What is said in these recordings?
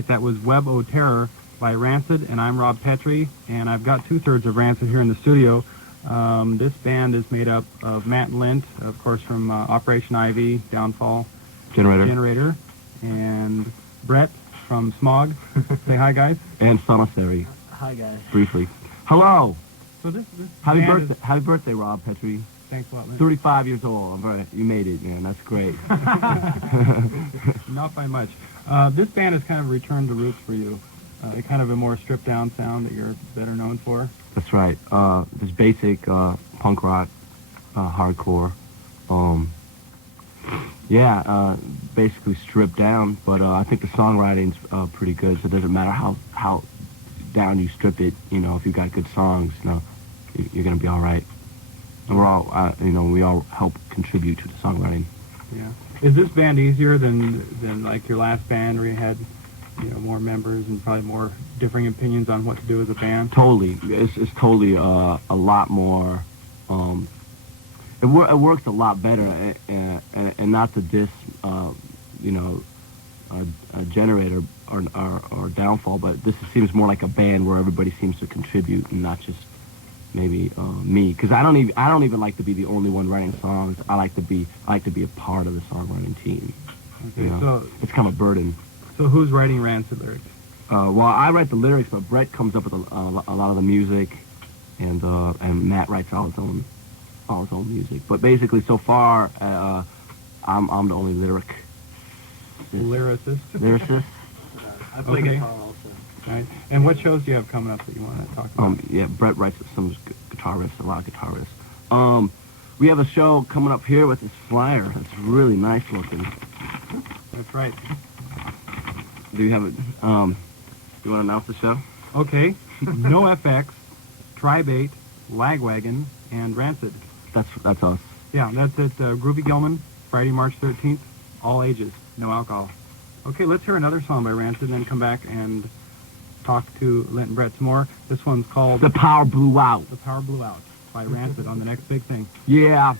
right, that was Web O' Terror by Rancid, and I'm Rob Petrie, and I've got two-thirds of Rancid here in the studio. This band is made up of Matt Lint, of course, from Operation Ivy, Downfall, Generator, and Brett from Smog. Say hi, guys. And Solitary. Hi, guys. Briefly. Hello. So this Happy birthday, Rob Petrie. Thanks a lot, Lint. 35 years old. You made it, man. That's great. Not by much. This band has kind of returned to roots for you. Kind of a more stripped-down sound that you're better known for. That's right. This basic punk rock, hardcore. Basically stripped down, but I think the songwriting's pretty good, so it doesn't matter how down you strip it. You know, if you've got good songs, you're going to be all right. And we're all, we all help contribute to the songwriting. Yeah. Is this band easier than like your last band, where you had, more members and probably more differing opinions on what to do as a band? Totally. It's totally a lot more. It works a lot better, and not to diss, a Generator or Downfall, but this seems more like a band where everybody seems to contribute and not just maybe me, because I don't even like to be the only one writing songs. I like to be a part of the songwriting team. Okay, so it's kind of a burden. So who's writing Rancid lyrics? Well, I write the lyrics, but Brett comes up with a lot of the music, and Matt writes all his own music. But basically, so far, I'm the only lyricist. I play guitar also. Right. And what shows do you have coming up that you want to talk about? Brett writes some guitarists, a lot of guitarists. We have a show coming up here with this flyer. It's really nice looking. That's right. Do you have it? You want to announce the show? Okay. No FX, Tribate, Lagwagon, and Rancid. That's us. Yeah, that's at Groovy Gilman, Friday, March 13th. All ages, no alcohol. Okay, let's hear another song by Rancid and then come back and talk to Lint and Brett some more. This one's called The Power Blew Out. The Power Blew Out by Rancid on The Next Big Thing. Yeah.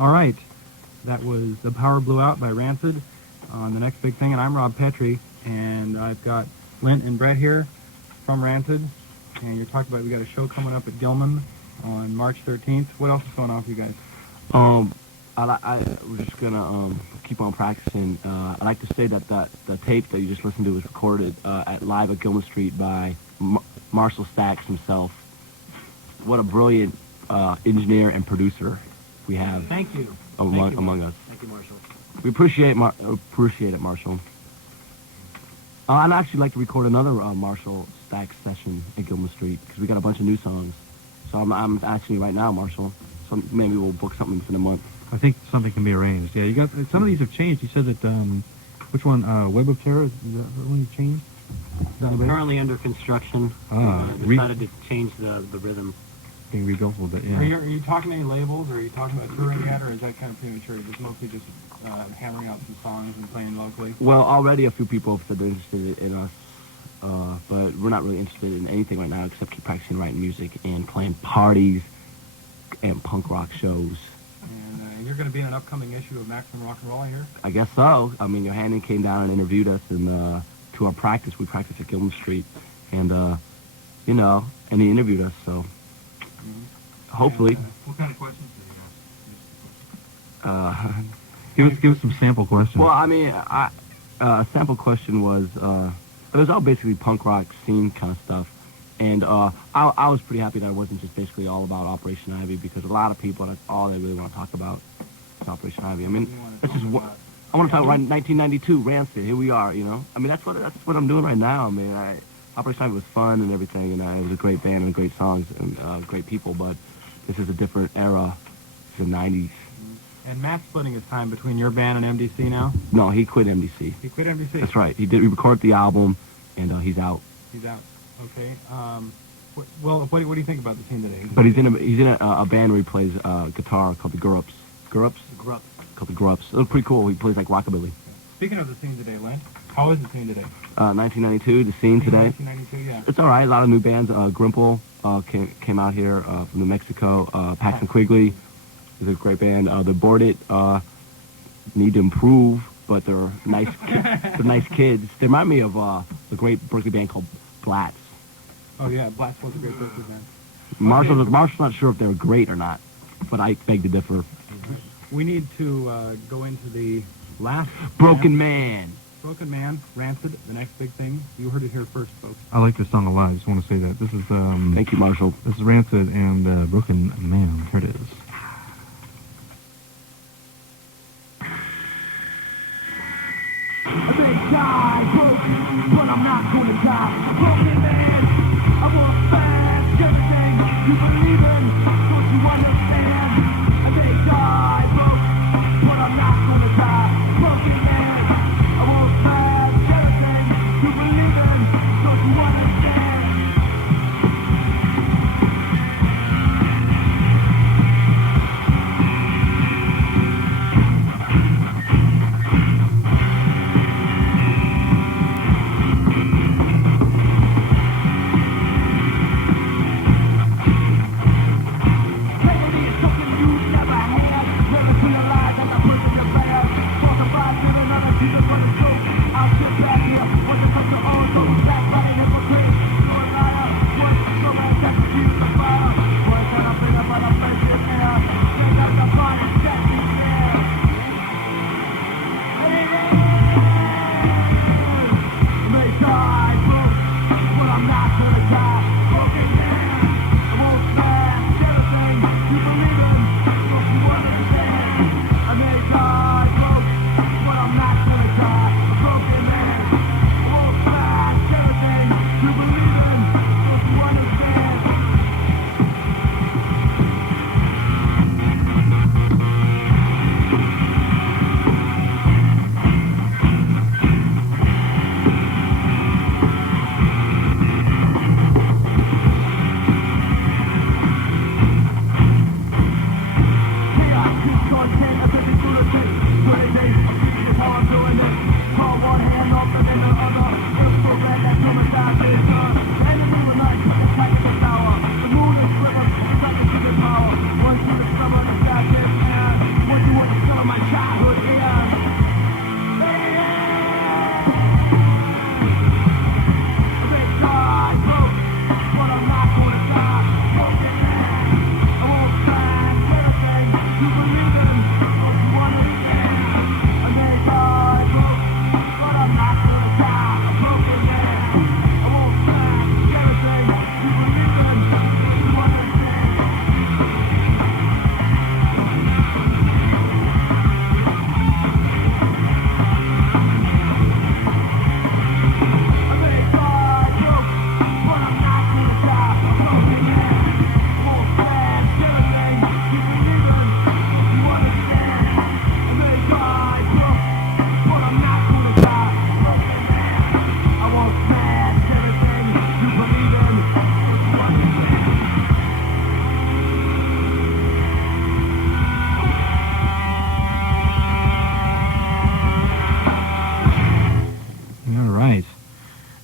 All right, that was The Power Blew Out by Rancid on The Next Big Thing, and I'm Rob Petrie, and I've got Lint and Brett here from Rancid, and you're talking about we got a show coming up at Gilman on March 13th. What else is going on for you guys? We're just gonna keep on practicing. I'd like to say that the tape that you just listened to was recorded at live at Gilman Street by Marshall Stacks himself. What a brilliant engineer and producer we have. Thank you. Among us. Thank you, Marshall. We appreciate it, Marshall. I'd actually like to record another Marshall Stacks session at Gilman Street because we got a bunch of new songs. So I'm actually right now, Marshall. So maybe we'll book something within a month. I think something can be arranged. Yeah, you got some of these have changed. You said that which one? Web of Terror, is that the one you changed? Currently under construction. Decided to change the rhythm. Being rebuilt a little bit. Yeah. Are you talking to any labels, or are you talking about touring yet, or is that kind of premature? Just mostly just hammering out some songs and playing locally? Well, already a few people have said they're interested in us, but we're not really interested in anything right now except keep practicing writing music and playing parties and punk rock shows. And you're going to be in an upcoming issue of Maximum Rock and Roll, I hear? I guess so. I mean, Johanna came down and interviewed us, and to our practice, we practiced at Gilman Street, and and he interviewed us, so hopefully. What kind of questions did you ask? Give us some sample questions. Well, I mean, a sample question was, It was all basically punk rock scene kind of stuff. And I was pretty happy that it wasn't just basically all about Operation Ivy, because a lot of people, that's all they really want to talk about is Operation Ivy. I mean, that's just what I want to talk about. 1992, Rancid, here we are, you know. I mean, that's what I'm doing right now. I mean, Operation Ivy was fun and everything, and it was a great band and great songs and great people, but this is a different era. It's the 90s. And Matt's splitting his time between your band and MDC now? No, he quit MDC. He quit MDC? That's right. He recorded the album, and he's out. He's out. Okay. What do you think about the scene today? But he's in a band where he plays guitar called the Grups. Grups? Grups. Called the Grups. It was pretty cool. He plays like rockabilly. Speaking of the scene today, Lynn, how is the scene today? 1992, the scene today. 1992, yeah. It's all right. A lot of new bands. Grimple came out here from New Mexico. Paxton Quigley is a great band. The Board It need to improve, but they're nice. They're nice kids. They remind me of a great Berkeley band called Blatz. Oh yeah, Blatz was a great Berkeley band. Marshall's not sure if they were great or not, but I beg to differ. We need to go into the last Broken band. Man. Broken Man, Rancid, the next big thing. You heard it here first, folks. I like this song a lot. I just want to say that. This is, Thank you, Marshall. This is Rancid and Broken Man. Here it is. I may die broke, but I'm not gonna die broken, man. I want fast everything you believe in. Don't you understand? I may die broke, but I'm not gonna die broken, man. I want fast everything you believe in. Don't you understand?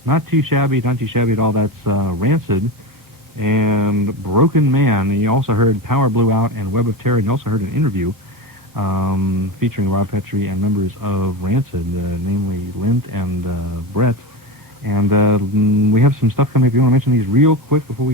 Not too shabby at all. That's Rancid and Broken Man. And you also heard Power Blew Out and Web of Terror. And you also heard an interview featuring Rob Petrie and members of Rancid, namely Lint and Brett. And we have some stuff coming. If you want to mention these real quick before we